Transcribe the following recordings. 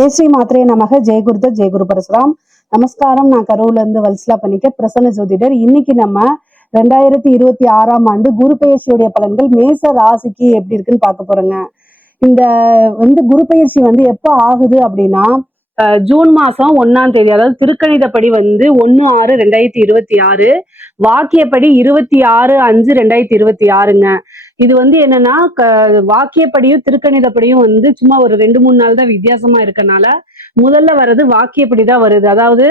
ஜெய் ஸ்ரீ மாத்ரே நமக. ஜெய் குருதத், ஜெய் குரு பரசுராம். நமஸ்காரம். நான் கரூர்ல இருந்து வல்சலா பண்ணிக்க பிரசன்ன ஜோதிடர். இன்னைக்கு நம்ம 2026ஆம் ஆண்டு குரு பெயர்ச்சியுடைய பலன்கள் மேச ராசிக்கு எப்படி இருக்குன்னு பார்க்க போறோங்க. இந்த குரு பெயர்ச்சி எப்ப ஆகுது அப்படின்னா ஜூன் மாசம் 1ஆம் தேதி, அதாவது திருக்கணிதப்படி 1/6/2026, வாக்கியப்படி 26/5/2026ங்க. இது என்னன்னா வாக்கியப்படியும் திருக்கணிதப்படியும் சும்மா ஒரு 2-3 நாள் தான் வித்தியாசமா இருக்கனால முதல்ல வர்றது வாக்கியப்படிதான் வருது. அதாவது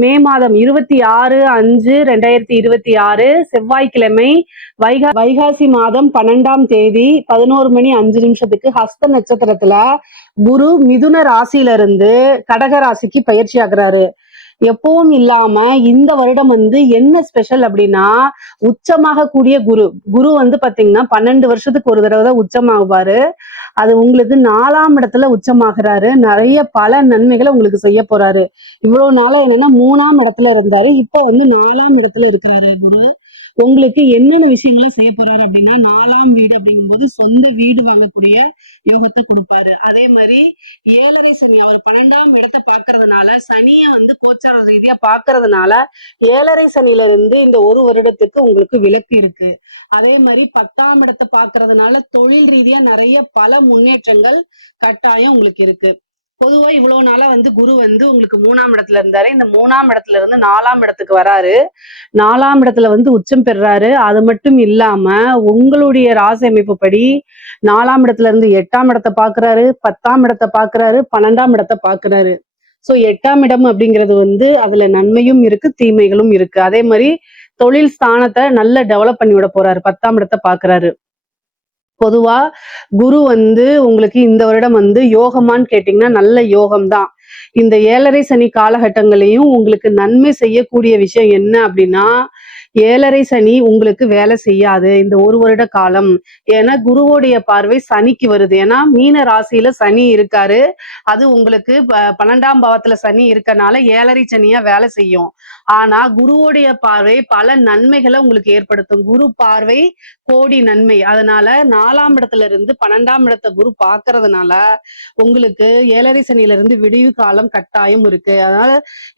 மே மாதம் 26/5/2026 செவ்வாய்க்கிழமை வைகாசி மாதம் 12ஆம் தேதி 11:05 ஹஸ்த நட்சத்திரத்துல குரு மிதுன ராசியில இருந்து கடக ராசிக்கு பயிற்சி ஆகுறாரு. எப்பவும் இல்லாம இந்த வருடம் என்ன ஸ்பெஷல் அப்படின்னா உச்சமாக கூடிய குரு பாத்தீங்கன்னா 12 வருஷத்துக்கு ஒரு தடவை தான் உச்சமாகுவாரு. அது உங்களுக்கு 4ஆம் இடத்துல உச்சமாகிறாரு. நிறைய பல நன்மைகளை உங்களுக்கு செய்ய போறாரு. இவ்வளவு நாளா என்னன்னா 3ஆம் இடத்துல இருந்தாரு, இப்ப 4ஆம் இடத்துல இருக்கிறாரு குரு. உங்களுக்கு என்னென்ன விஷயங்கள்லாம் செய்ய போறாரு அப்படின்னா 4ஆம் வீடு அப்படிங்கும்போது சொந்த வீடு வாங்கக்கூடிய யோகத்தை கொடுப்பாரு. அதே மாதிரி 7ரை சனி, அவர் 12ஆம் இடத்தை பாக்குறதுனால, சனிய கோச்சார ரீதியா பாக்குறதுனால 7ரை சனியில இருந்து இந்த ஒரு வருடத்துக்கு உங்களுக்கு விலக்கு இருக்கு. அதே மாதிரி 10ஆம் இடத்தை பாக்குறதுனால தொழில் ரீதியா நிறைய பல முன்னேற்றங்கள் கட்டாயம் உங்களுக்கு இருக்கு. பொதுவா இவ்வளவு நாளா குரு உங்களுக்கு 3ஆம் இடத்துல இருந்தாரு. இந்த 3ஆம் இடத்துல இருந்து 4ஆம் இடத்துக்கு வராரு. 4ஆம் இடத்துல உச்சம் பெறாரு. அது மட்டும் இல்லாம உங்களுடைய ராசி அமைப்பு படி 4ஆம் இடத்துல இருந்து 8ஆம் இடத்தை பாக்குறாரு, 10ஆம் இடத்தை பாக்குறாரு, 12ஆம் இடத்தை பாக்குறாரு. சோ 8ஆம் இடம் அப்படிங்கிறது அதுல நன்மையும் இருக்கு, தீமைகளும் இருக்கு. அதே மாதிரி தொழில் ஸ்தானத்தை நல்ல டெவலப் பண்ணி விட போறாரு. 10ஆம் இடத்தை பாக்குறாரு. பொதுவா குரு உங்களுக்கு இந்த வருடம் யோகமான்னு கேட்டீங்கன்னா நல்ல யோகம் தான். இந்த 7ரை சனி காலகட்டங்களையும் உங்களுக்கு நன்மை செய்யக்கூடிய விஷயம் என்ன அப்படின்னா, 7ரை சனி உங்களுக்கு வேலை செய்யாது இந்த ஒரு வருட காலம். ஏன்னா குருவோடைய பார்வை சனிக்கு வருது. ஏன்னா மீன ராசியில சனி இருக்காரு. அது உங்களுக்கு 12ஆம் பாவத்துல சனி இருக்கனால 7ரை சனியா வேலை செய்யும். ஆனா குருவோடைய பார்வை பல நன்மைகளை உங்களுக்கு ஏற்படுத்தும். குரு பார்வை கோடி நன்மை. அதனால 4ஆம் இடத்துல இருந்து 12ஆம் இடத்தை குரு பாக்குறதுனால உங்களுக்கு 7ரை சனியில இருந்து விடிவு காலம் கட்டாயம் இருக்கு. அதனால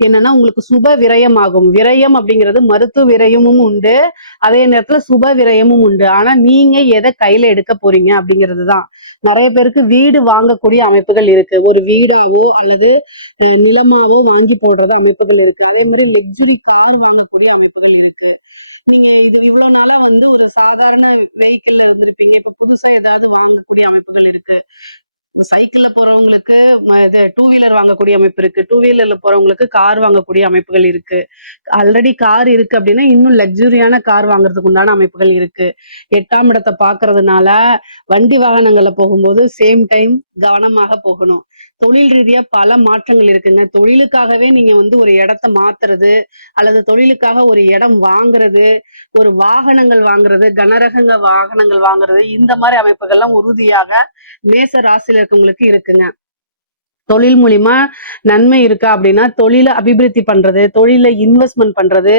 என்னன்னா உங்களுக்கு சுப விரயம் ஆகும். விரயம் அப்படிங்கிறது மருத்துவ விரயமும் உண்டு, அதே நேரத்துல சுப விரயமும் உண்டு. ஆனா நீங்க எதை கையில எடுக்க போறீங்க அப்படிங்கிறதுதான். நிறைய பேருக்கு வீடு வாங்கக்கூடிய அமைப்புகள் இருக்கு. ஒரு வீடாவோ அல்லது நிலமாவோ வாங்கி போடுறது அமைப்புகள் இருக்கு. அதே மாதிரி லக்ஸுரி கார் வாங்கக்கூடிய அமைப்புகள் இருக்கு. நீங்க இது இவ்வளவு நாளா ஒரு சாதாரண வெஹிக்கிள்ல இருந்திருப்பீங்க, இப்ப புதுசா ஏதாவது வாங்கக்கூடிய அமைப்புகள் இருக்கு. சைக்கிள்ல போறவங்களுக்கு 2 வீலர் வாங்கக்கூடிய அமைப்பு இருக்கு. 2 வீலர்ல போறவங்களுக்கு கார் வாங்கக்கூடிய அமைப்புகள் இருக்கு. ஆல்ரெடி கார் இருக்கு அப்படின்னா இன்னும் லக்ஸுரியான கார் வாங்குறதுக்கு உண்டான அமைப்புகள் இருக்கு. 8ஆம் இடத்தை பாக்குறதுனால வண்டி வாகனங்கள்ல போகும்போது சேம் டைம் கவனமாக போகணும். தொழில் ரீதியா பல மாற்றங்கள் இருக்குங்க. தொழிலுக்காகவே நீங்க ஒரு இடத்தை மாத்துறது அல்லது தொழிலுக்காக ஒரு இடம் வாங்குறது, ஒரு வாகனங்கள் வாங்குறது, கனரக வாகனங்கள் வாங்குறது, இந்த மாதிரி அமைப்புகள்லாம் உறுதியாக மேச ராசியில இருக்கவங்களுக்கு இருக்குங்க. தொழில் மூலியமா நன்மை இருக்கா அப்படின்னா தொழிலை அபிவிருத்தி பண்றது, தொழில இன்வெஸ்ட்மெண்ட் பண்றது.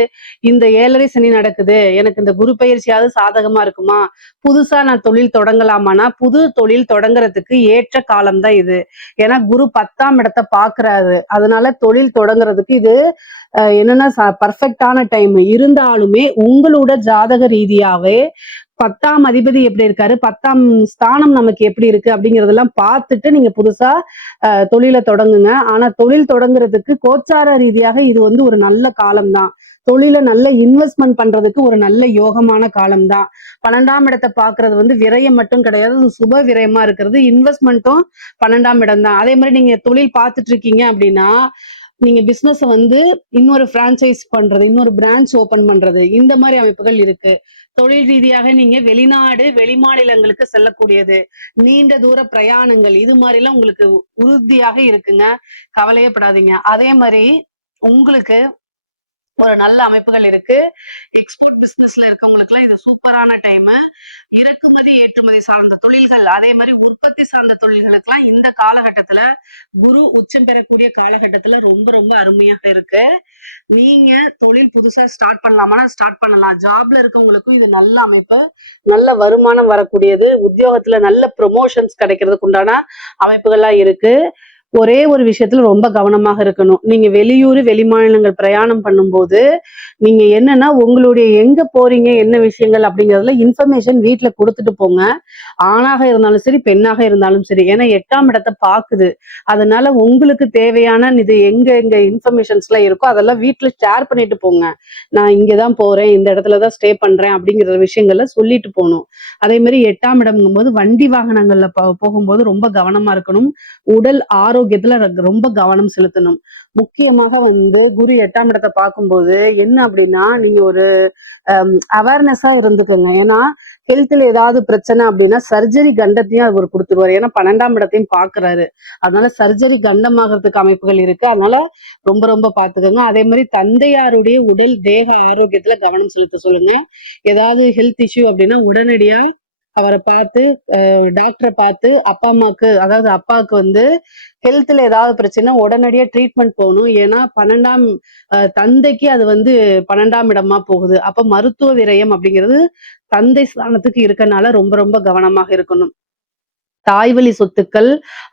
இந்த 7ரை சனி நடக்குது, எனக்கு இந்த குரு பயிற்சியாவது சாதகமா இருக்குமா, புதுசா நான் தொழில் தொடங்கலாமானா புது தொழில் தொடங்குறதுக்கு ஏற்ற காலம் தான் இது. ஏன்னா குரு 10ஆம் இடத்தை பாக்குறாரு. அதனால தொழில் தொடங்குறதுக்கு இது என்னன்னா பர்ஃபெக்டான டைம். இருந்தாலுமே உங்களோட ஜாதக ரீதியாவே 10ஆம் அதிபதி எப்படி இருக்காரு, 10ஆம் ஸ்தானம் நமக்கு எப்படி இருக்கு அப்படிங்கறதெல்லாம் பார்த்துட்டு நீங்க புதுசா தொழிலை தொடங்குங்க. ஆனா தொழில் தொடங்குறதுக்கு கோச்சார ரீதியாக இது ஒரு நல்ல காலம் தான். தொழில நல்ல இன்வெஸ்ட்மெண்ட் பண்றதுக்கு ஒரு நல்ல யோகமான காலம் தான். 12ஆம் இடத்தை பாக்குறது விரயம் மட்டும் கிடையாது, சுப விரயமா இருக்கிறது. இன்வெஸ்ட்மெண்ட்டும் 12ஆம் இடம் தான். அதே மாதிரி நீங்க தொழில் பார்த்துட்டு இருக்கீங்க அப்படின்னா நீங்க பிசினஸ் இன்னொரு பிரான்சைஸ் பண்றது, இன்னொரு பிரான்ச் ஓபன் பண்றது, இந்த மாதிரி அமைப்புகள் இருக்கு. தொழில் ரீதியாக நீங்க வெளிநாடு வெளிமாநிலங்களுக்கு செல்லக்கூடியது, நீண்ட தூர பிரயாணங்கள், இது மாதிரி எல்லாம் உங்களுக்கு உறுதியாக இருக்குங்க. கவலையப்படாதீங்க. அதே மாதிரி உங்களுக்கு ஒரு நல்ல அமைப்புகள் இருக்கு. எக்ஸ்போர்ட் பிசினஸ்ல இருக்கவங்களுக்கு எல்லாம் இது சூப்பரான டைம். இறக்குமதி ஏற்றுமதி சார்ந்த தொழில்கள், அதே மாதிரி உற்பத்தி சார்ந்த தொழில்களுக்கு எல்லாம் இந்த காலகட்டத்துல குரு உச்சம் பெறக்கூடிய காலகட்டத்துல ரொம்ப ரொம்ப அருமையாக இருக்கு. நீங்க தொழில் புதுசா ஸ்டார்ட் பண்ணலாமா, ஸ்டார்ட் பண்ணலாம். ஜாப்ல இருக்கவங்களுக்கும் இது நல்ல அமைப்பு, நல்ல வருமானம் வரக்கூடியது. உத்தியோகத்துல நல்ல ப்ரொமோஷன்ஸ் கிடைக்கிறதுக்கு உண்டான அமைப்புகள்லாம் இருக்கு. ஒரே ஒரு விஷயத்துல ரொம்ப கவனமாக இருக்கணும். நீங்க வெளியூர், வெளிமாநிலங்கள் பிரயாணம் பண்ணும்போது, நீங்க என்னன்னா உங்களுடைய எங்க போறீங்க, என்ன விஷயங்கள் அப்படிங்கிறதுல இன்ஃபர்மேஷன் வீட்ல குடுத்துட்டு போங்க. ஆணாக இருந்தாலும் சரி, பெண்ணாக இருந்தாலும் சரி. ஏன்னா 8ஆம் இடத்த பாக்குது. அதனால உங்களுக்கு தேவையான இது எங்க எங்க இன்ஃபர்மேஷன்ஸ்லாம் இருக்கோ, அதெல்லாம் வீட்ல ஷேர் பண்ணிட்டு போங்க. நான் இங்க தான் போறேன், இந்த இடத்துல தான் ஸ்டே பண்றேன் அப்படிங்கிற விஷயங்கள சொல்லிட்டு போணும். அதே மாரி 8ஆம் இடம்ங்கும்போது வண்டி வாகனங்கள்ல போகும்போது ரொம்ப கவனமா இருக்கணும். உடல் ஆரோக்கியத்துல ரொம்ப கவனம் செலுத்தணும். முக்கியமாக வந்து குரு 8ஆம் இடத்த பார்க்கும்போது என்ன அப்படின்னா, நீங்க ஒரு அவேர்னஸா இருந்துக்கோங்க. ஏன்னா, ஹெல்த்ல ஏதாவது பிரச்சனை அப்படின்னா, சர்ஜரி கண்டத்தையும் அவரு குடுத்துருவாரு. ஏன்னா 12ஆம் இடத்தையும் பார்க்குறாரு. அதனால சர்ஜரி கண்டமாகறதுக்கு அமைப்புகள் இருக்கு. அதனால ரொம்ப ரொம்ப பார்த்துக்கோங்க. அதே மாரி தந்தையாருடைய உடல், தேக ஆரோக்கியத்துல கவனம் செலுத்த சொல்லுங்க. ஏதாவது ஹெல்த் இஷ்யூ அப்படின்னா உடனடியா அவர பார்த்து டாக்டர பார்த்து அப்பா, அம்மாக்கு அதாவது அப்பாவுக்கு வந்து ஹெல்த்ல ஏதாவது பிரச்சனை உடனடியா ட்ரீட்மெண்ட் போகணும். ஏன்னா 12ஆம் தந்தைக்கு அது வந்து 12ஆம் இடமா போகுது. அப்ப மருத்துவ விரயம் அப்படிங்கிறது தந்தை ஸ்தானத்துக்கு இருக்கனால ரொம்ப ரொம்ப கவனமாக இருக்கணும். தாய் வழி சொத்துக்கள்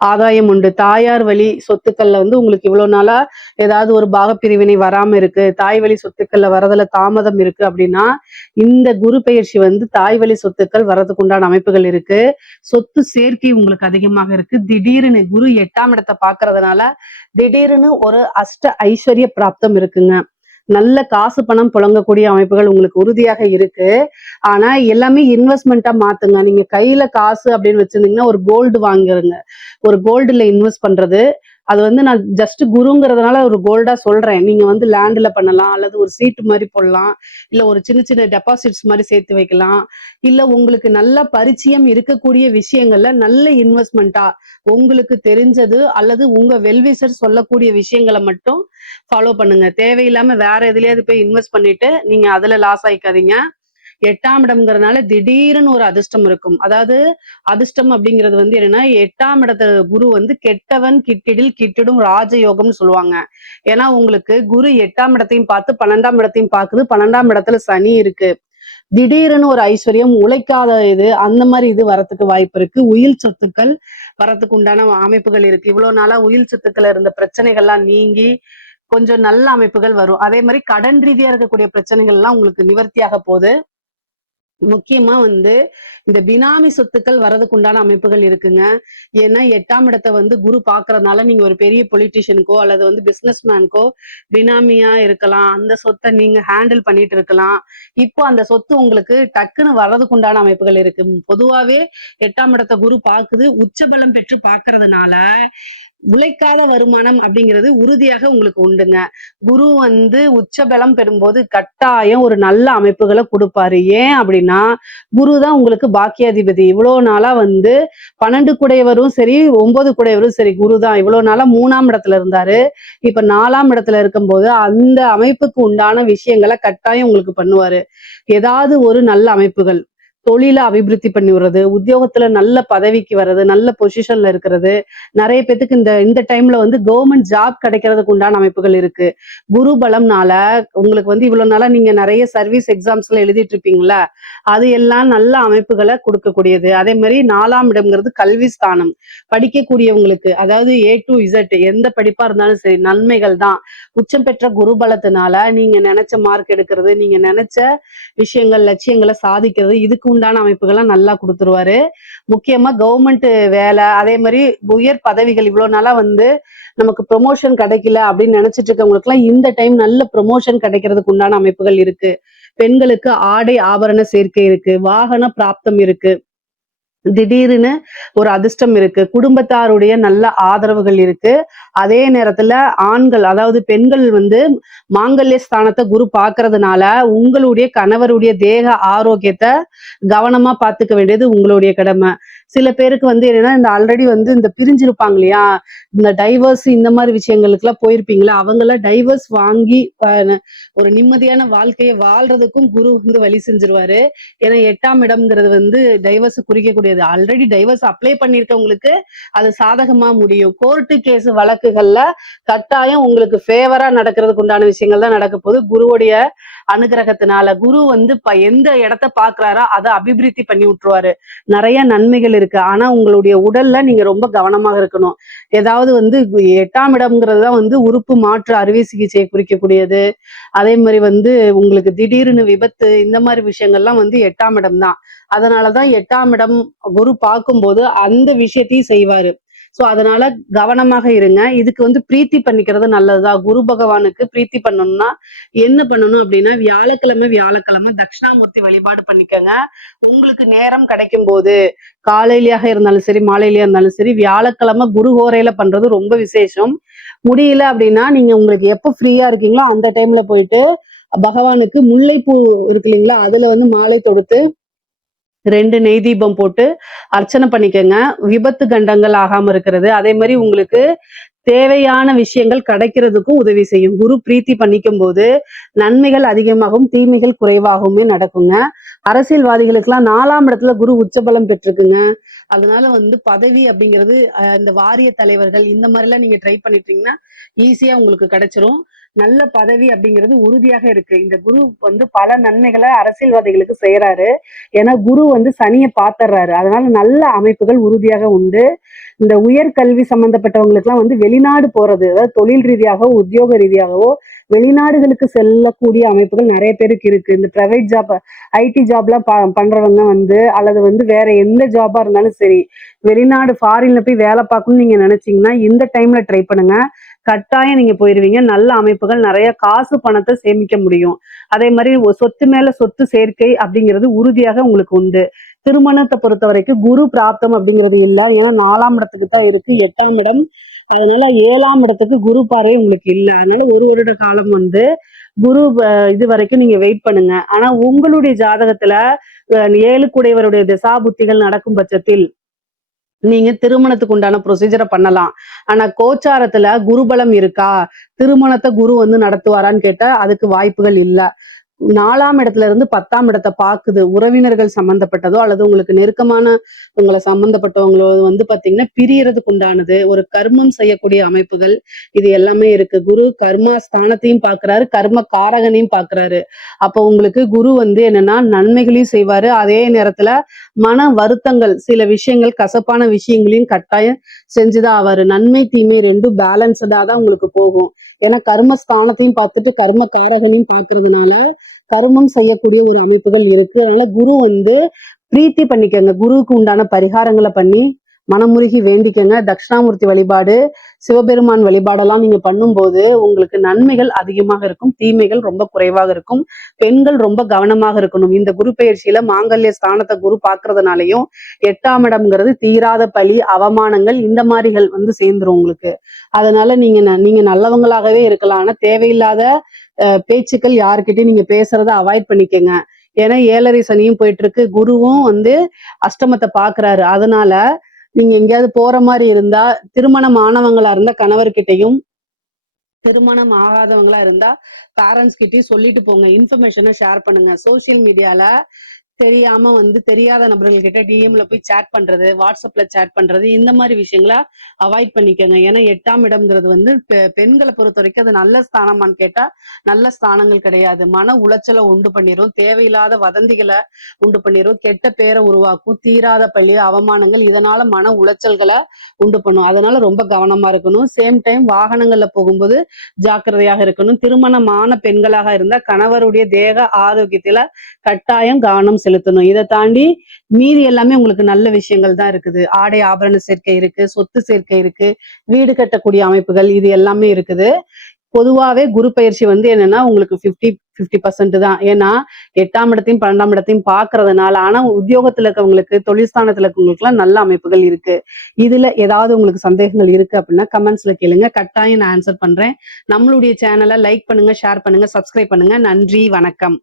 ஆதாயம் உண்டு. தாயார் வழி சொத்துக்கள்ல வந்து உங்களுக்கு இவ்வளவு நாளா ஏதாவது ஒரு பாகப்பிரிவினை வராம இருக்கு. தாய் வழி சொத்துக்கள்ல வரதுல தாமதம் இருக்கு அப்படின்னா, இந்த குரு பெயர்ச்சி வந்து தாய் வழி சொத்துக்கள் வர்றதுக்கு உண்டான அமைப்புகள் இருக்கு. சொத்து சேர்க்கை உங்களுக்கு அதிகமாக இருக்கு. திடீர்னு குரு 8ஆம் இடத்த பார்க்கறதுனால, திடீர்னு ஒரு அஷ்ட ஐஸ்வர்ய பிராப்தம் இருக்குங்க. நல்ல காசு பணம் புழங்கக்கூடிய அமைப்புகள் உங்களுக்கு உறுதியாக இருக்கு. ஆனா எல்லாமே இன்வெஸ்ட்மெண்ட்டா மாத்துங்க. நீங்க கையில காசு அப்படின்னு வச்சிருந்தீங்கன்னா, ஒரு கோல்டு வாங்கிருங்க. ஒரு கோல்டுல இன்வெஸ்ட் பண்றது. அது வந்து நான் ஜஸ்ட் குருங்கிறதுனால ஒரு கோல்டா சொல்றேன். நீங்க வந்து லேண்ட்ல பண்ணலாம், அல்லது ஒரு சீட்டு மாரி போடலாம். இல்ல ஒரு சின்ன சின்ன டெபாசிட்ஸ் மாரி சேர்த்து வைக்கலாம். இல்ல உங்களுக்கு நல்ல பரிச்சயம் இருக்கக்கூடிய விஷயங்கள்ல நல்ல இன்வெஸ்ட்மெண்ட்டா உங்களுக்கு தெரிஞ்சது அல்லது உங்க வெல்விஷர் சொல்லக்கூடிய விஷயங்கள மட்டும் ஃபாலோ பண்ணுங்க. தேவையில்லாம வேற எதுலயாவது போய் இன்வெஸ்ட் பண்ணிட்டு நீங்க அதுல லாஸ் ஆயிக்காதீங்க. 8ஆம் இடம்ங்கிறதுனால திடீர்னு ஒரு அதிர்ஷ்டம் இருக்கும். அதாவது அதிர்ஷ்டம் அப்படிங்கிறது வந்து என்னன்னா, 8ஆம் இடத்த குரு வந்து கெட்டவன் கிட்டிடில் கிட்டிடும் ராஜயோகம்னு சொல்லுவாங்க. ஏன்னா உங்களுக்கு குரு 8ஆம் இடத்தையும் பார்த்து 12ஆம் இடத்தையும் பார்க்குது. 12ஆம் இடத்துல சனி இருக்கு. திடீர்னு ஒரு ஐஸ்வர்யம் உழைக்காத இது அந்த மாதிரி இது வரத்துக்கு வாய்ப்பு இருக்கு. உயில் சொத்துக்கள் வரத்துக்கு உண்டான அமைப்புகள் இருக்கு. இவ்வளவு நாளா உயில் சொத்துக்கள் இருந்த பிரச்சனைகள்லாம் நீங்கி கொஞ்சம் நல்ல அமைப்புகள் வரும். அதே மாதிரி கடன் ரீதியா இருக்கக்கூடிய பிரச்சனைகள் எல்லாம் உங்களுக்கு நிவர்த்தியாக போகுது. முக்கியமா வந்து இந்த பினாமி சொத்துக்கள் வரதுக்கு உண்டான அமைப்புகள் இருக்குங்க. ஏன்னா 8ஆம் இடத்தை வந்து குரு பாக்குறதுனால நீங்க ஒரு பெரிய பொலிட்டீஷியனுக்கோ அல்லது வந்து பிசினஸ் மேனுக்கோ பினாமியா இருக்கலாம். அந்த சொத்தை நீங்க ஹேண்டில் பண்ணிட்டு இருக்கலாம். இப்போ அந்த சொத்து உங்களுக்கு டக்குன்னு வர்றதுக்கு உண்டான அமைப்புகள் இருக்கு. பொதுவாவே 8ஆம் இடத்தை குரு பாக்குது. உச்சபலம் பெற்று பாக்குறதுனால உழைக்காத வருமானம் அப்படிங்கிறது உறுதியாக உங்களுக்கு உண்டுங்க. குரு வந்து உச்சபலம் பெறும்போது கட்டாயம் ஒரு நல்ல அமைப்புகளை கொடுப்பாரு. ஏன் அப்படின்னா குரு தான் உங்களுக்கு பாக்கியாதிபதி. இவ்வளவு நாளா வந்து 12 குடையவரும் சரி 9 குடையவரும் சரி குரு தான். இவ்வளவு நாளா 3ஆம் இடத்துல இருந்தாரு. இப்ப 4ஆம் இடத்துல இருக்கும்போது அந்த அமைப்புக்கு உண்டான விஷயங்களை கட்டாயம் உங்களுக்கு பண்ணுவாரு. ஏதாவது ஒரு நல்ல அமைப்புகள் தொழில அபிவிருத்தி பண்ணி விடுறது, உத்தியோகத்துல நல்ல பதவிக்கு வர்றது, நல்ல பொசிஷன்ல இருக்கிறது. நிறைய பேத்துக்கு இந்த இந்த டைம்ல வந்து கவர்மெண்ட் ஜாப் கிடைக்கிறதுக்கு உண்டான அமைப்புகள் இருக்கு. குரு பலம்னால உங்களுக்கு வந்து இவ்வளவு நாளா நீங்க நிறைய சர்வீஸ் எக்ஸாம்ஸ் எல்லாம் எழுதிட்டு இருப்பீங்களா, அது எல்லாம் நல்ல அமைப்புகளை கொடுக்கக்கூடியது. அதே மாதிரி 4ஆம் இடம்ங்கிறது கல்வி ஸ்தானம். படிக்கக்கூடியவங்களுக்கு அதாவது A to Z எந்த படிப்பா இருந்தாலும் சரி நன்மைகள் தான். உச்சம் பெற்ற குரு பலத்தினால நீங்க நினைச்ச மார்க் எடுக்கிறது, நீங்க நினைச்ச விஷயங்கள் லட்சியங்களை சாதிக்கிறது, இதுக்கு உண்டான அமைப்புகள்லாம் நல்லா கொடுத்துருவாரு. முக்கியமா கவர்மெண்ட் வேலை அதே மாதிரி உயர் பதவிகள் இவ்வளவு நாளா வந்து நமக்கு ப்ரொமோஷன் கிடைக்கல அப்படின்னு நினைச்சிட்டு இருக்கவங்களுக்கு எல்லாம் இந்த டைம் நல்ல ப்ரொமோஷன் கிடைக்கிறதுக்கு உண்டான அமைப்புகள் இருக்கு. பெண்களுக்கு ஆடை ஆபரண சேர்க்கை இருக்கு. வாகன பிராப்தம் இருக்கு. திடீர்னு ஒரு அதிர்ஷ்டம் இருக்கு. குடும்பத்தாருடைய நல்ல ஆதரவுகள் இருக்கு. அதே நேரத்துல ஆண்கள் அதாவது பெண்கள் வந்து மாங்கல்ய ஸ்தானத்தை குரு பாக்குறதுனால உங்களுடைய கணவருடைய தேக ஆரோக்கியத்தை கவனமா பாத்துக்க வேண்டியது உங்களுடைய கடமை. சில பேருக்கு வந்து என்னன்னா இந்த ஆல்ரெடி வந்து இந்த பிரிஞ்சிருப்பாங்க இல்லையா, இந்த டைவர்ஸ் இந்த மாதிரி விஷயங்களுக்கு எல்லாம் போயிருப்பீங்களா, அவங்க எல்லாம் டைவர்ஸ் வாங்கி ஒரு நிம்மதியான வாழ்க்கையை வாழ்றதுக்கும் குரு வந்து வழி செஞ்சிருவாரு. ஏன்னா 8ஆம் இடம்ங்கிறது வந்து டைவர்ஸ் குறிக்கக்கூடியது. முடியாது. ஆல்ரெடி டைவர்ஸ் அப்ளை பண்ணிருக்கவங்களுக்கு அது சாதகமா முடியும். கோர்ட்டு கேஸ் வழக்குகள்ல கட்டாயம் உங்களுக்கு ஃபேவரா நடக்கிறதுக்கு உண்டான விஷயங்கள் தான் நடக்க போகுது. குருவுடைய அனுகிரகத்தினால குரு வந்து எந்த இடத்த பாக்குறாரோ அதை அபிவிருத்தி பண்ணி விட்டுருவாரு. நிறைய நன்மைகள் இருக்கு. ஆனா உங்களுடைய உடல்ல நீங்க ரொம்ப கவனமாக இருக்கணும். ஏதாவது வந்து 8ஆம் இடம்ங்கிறது தான் வந்து உறுப்பு மாற்று அறுவை சிகிச்சையை குறிக்கக்கூடியது. அதே மாதிரி வந்து உங்களுக்கு திடீர்னு விபத்து இந்த மாதிரி விஷயங்கள்லாம் வந்து 8ஆம் இடம் தான். அதனாலதான் 8ஆம் இடம் குரு பார்க்கும்போது அந்த விஷயத்தையும் செய்வாரு. சோ அதனால கவனமாக இருங்க. இதுக்கு வந்து பிரீத்தி பண்ணிக்கிறது நல்லதுதான். குரு பகவானுக்கு பிரீத்தி பண்ணணும்னா என்ன பண்ணணும் அப்படின்னா, வியாழக்கிழமை தட்சிணாமூர்த்தி வழிபாடு பண்ணிக்கங்க. உங்களுக்கு நேரம் கிடைக்கும் போது காலையிலயாக இருந்தாலும் சரி, மாலையிலயா இருந்தாலும் சரி, வியாழக்கிழமை குரு ஹோரையில பண்றது ரொம்ப விசேஷம். முடியல அப்படின்னா நீங்க உங்களுக்கு எப்ப ஃப்ரீயா இருக்கீங்களோ அந்த டைம்ல போயிட்டு பகவானுக்கு முல்லைப்பூ இருக்கு இல்லைங்களா, அதுல வந்து மாலை தொடுத்து 2 நெய் தீபம் போட்டு அர்ச்சனை பண்ணிக்கங்க. விபத்து கண்டங்கள் ஆகாம இருக்கிறது. அதே மாதிரி உங்களுக்கு தேவையான விஷயங்கள் கிடைக்கிறதுக்கும் உதவி செய்யும். குரு பிரீத்தி பண்ணிக்கும் போது நன்மைகள் அதிகமாகவும் தீமைகள் குறைவாகவுமே நடக்குங்க. அரசியல்வாதிகளுக்கு எல்லாம் 4ஆம் இடத்துல குரு உச்சபலம் பெற்றிருக்குங்க. அதனால வந்து பதவி அப்படிங்கிறது இந்த வாரிய தலைவர்கள் இந்த மாதிரி எல்லாம் நீங்க ட்ரை பண்ணிட்டீங்கன்னா ஈஸியா உங்களுக்கு கிடைச்சிரும். நல்ல பதவி அப்படிங்கிறது உறுதியாக இருக்கு. இந்த குரு வந்து பல நன்மைகளை அரசியல்வாதிகளுக்கு செய்யறாரு. ஏன்னா குரு வந்து சனியை பாத்துறாரு. அதனால நல்ல அமைப்புகள் உறுதியாக உண்டு. இந்த உயர்கல்வி சம்பந்தப்பட்டவங்களுக்கு எல்லாம் வந்து வெளிநாடு போறது, அதாவது தொழில் ரீதியாகவோ உத்தியோக ரீதியாகவோ வெளிநாடுகளுக்கு செல்லக்கூடிய அமைப்புகள் நிறைய பேருக்கு இருக்கு. இந்த பிரைவேட் ஜாப் ஐடி ஜாப்லாம் பண்றவங்க வந்து அல்லது வந்து வேற எந்த ஜாபா இருந்தாலும் சரி, வெளிநாடு ஃபாரின்ல போய் வேலை பார்க்கணும்னு நீங்க நினைச்சீங்கன்னா இந்த டைம்ல ட்ரை பண்ணுங்க. கட்டாயம் நீங்க போயிருவீங்க. நல்ல அமைப்புகள், நிறைய காசு பணத்தை சேமிக்க முடியும். அதே மாதிரி சொத்து மேல சொத்து சேர்க்கை அப்படிங்கிறது உறுதியாக உங்களுக்கு உண்டு. திருமணத்தை பொறுத்த வரைக்கும் குரு பிராப்தம் அப்படிங்கிறது இல்லை. ஏன்னா 4ஆம் இடத்துக்கு தான் இருக்கு, 8ஆம் இடம். அதனால 7ஆம் இடத்துக்கு குரு பார்வை உங்களுக்கு இல்லை. அதனால ஒரு வருட காலம் வந்து குரு இது வரைக்கும் நீங்க வெயிட் பண்ணுங்க. ஆனா உங்களுடைய ஜாதகத்துல 7 கூடையவருடைய திசா புத்திகள் நடக்கும் பட்சத்தில் நீங்க திருமணத்துக்கு உண்டான ப்ரொசீஜரை பண்ணலாம். ஆனா கோச்சாரத்துல குருபலம் இருக்கா, திருமணத்தை குரு வந்து நடத்துவாரான்னு கேட்டா அதுக்கு வாய்ப்புகள் இல்ல. 4ஆம் இடத்துல இருந்து 10ஆம் இடத்தை பாக்குது. உறவினர்கள் சம்பந்தப்பட்டதோ அல்லது உங்களுக்கு நெருக்கமான உங்களை சம்பந்தப்பட்டவங்களோ வந்து பாத்தீங்கன்னா பிரியறதுக்கு உண்டானது, ஒரு கர்மம் செய்யக்கூடிய அமைப்புகள் இது எல்லாமே இருக்கு. குரு கர்மா ஸ்தானத்தையும் பாக்குறாரு, கர்ம காரகனையும் பாக்குறாரு. அப்போ உங்களுக்கு குரு வந்து என்னன்னா நன்மைகளையும் செய்வாரு. அதே நேரத்துல மன வருத்தங்கள், சில விஷயங்கள் கசப்பான விஷயங்களையும் கட்டாயம் செஞ்சுதான் ஆவாரு. நன்மை தீமை ரெண்டும் பேலன்ஸ்டா தான் உங்களுக்கு போகும். ஏன்னா கர்ம ஸ்தானத்தையும் பார்த்துட்டு கர்ம காரகனையும் பாக்குறதுனால கர்மம் செய்யக்கூடிய ஒரு அமைப்புகள் இருக்கு. அதனால குரு வந்து பிரீத்தி பண்ணிக்கங்க. குருவுக்கு உண்டான பரிகாரங்களை பண்ணி மனமுருகி வேண்டிக்கங்க. தட்சிணாமூர்த்தி வழிபாடு, சிவபெருமான் வழிபாடெல்லாம் நீங்க பண்ணும்போது உங்களுக்கு நன்மைகள் அதிகமாக இருக்கும், தீமைகள் ரொம்ப குறைவாக இருக்கும். பெண்கள் ரொம்ப கவனமாக இருக்கணும். இந்த குரு பயிற்சியில மாங்கல்ய ஸ்தானத்தை குரு பாக்குறதுனாலையும் 8ஆம் இடம்ங்கிறது தீராத பழி, அவமானங்கள் இந்த மாதிரிகள் வந்து சேர்ந்துரும் உங்களுக்கு. அதனால நீங்க நல்லவங்களாகவே இருக்கலாம். ஆனா தேவையில்லாத பேச்சுக்கள் யாருக்கிட்டையும் நீங்க பேசுறத அவாய்ட் பண்ணிக்கங்க. ஏன்னா 7.5 சனியும் போயிட்டு இருக்கு, குருவும் வந்து அஷ்டமத்தை பாக்குறாரு. அதனால நீங்க எங்கேயாவது போற மாதிரி இருந்தா, திருமணம் ஆனவங்களா இருந்தா கணவர்கிட்டையும், திருமணம் ஆகாதவங்களா இருந்தா பேரண்ட்ஸ் கிட்டயும் சொல்லிட்டு போங்க. இன்ஃபர்மேஷனை ஷேர் பண்ணுங்க. சோசியல் மீடியால தெரியாம வந்து தெரியாத நபர்கள் கிட்ட டிஎம்ல போய் சேட் பண்றது, வாட்ஸ்அப்ல சேட் பண்றது இந்த மாதிரி விஷயங்களை அவாய்ட் பண்ணிக்கோங்க. ஏன்னா 8ஆம் இடம்ங்கிறது வந்து பெண்களை பொறுத்த வரைக்கும் அது நல்ல ஸ்தானமான்னு கேட்டா நல்ல ஸ்தானங்கள் கிடையாது. மன உளைச்சலை உண்டு பண்ணிரும், தேவையில்லாத வதந்திகளை உண்டு பண்ணிரும், கெட்ட பேரை உருவாக்கும், தீராத பள்ளி அவமானங்கள் இதனால மன உளைச்சல்களை உண்டு பண்ணும். அதனால ரொம்ப கவனமா இருக்கணும். சேம் டைம் வாகனங்கள்ல போகும்போது ஜாக்கிரதையாக இருக்கணும். திருமணமான பெண்களாக இருந்தா கணவருடைய தேக ஆரோக்கியத்துல கட்டாயம் கவனம் செலுத்தணும். இதை தாண்டி மீதி எல்லாமே உங்களுக்கு நல்ல விஷயங்கள் தான் இருக்குது. ஆடை ஆபரண சேர்க்கை இருக்கு, சொத்து சேர்க்கை இருக்கு, வீடு கட்டக்கூடிய அமைப்புகள் இது எல்லாமே இருக்குது. பொதுவாவே குரு பயிற்சி வந்து என்னன்னா உங்களுக்கு 50% தான். ஏன்னா 8ஆம் இடத்தையும் 12ஆம் இடத்தையும் பாக்குறதுனால. ஆனா உத்தியோகத்துல இருக்கவங்களுக்கு, தொழில் ஸ்தானத்துல இருக்கவங்களுக்கு எல்லாம் நல்ல அமைப்புகள் இருக்கு. இதுல ஏதாவது உங்களுக்கு சந்தேகங்கள் இருக்கு அப்படின்னா கமெண்ட்ஸ்ல கேளுங்க, கட்டாயம் நான் ஆன்சர் பண்றேன். நம்மளுடைய சேனலை லைக் பண்ணுங்க, ஷேர் பண்ணுங்க, சப்ஸ்கிரைப் பண்ணுங்க. நன்றி, வணக்கம்.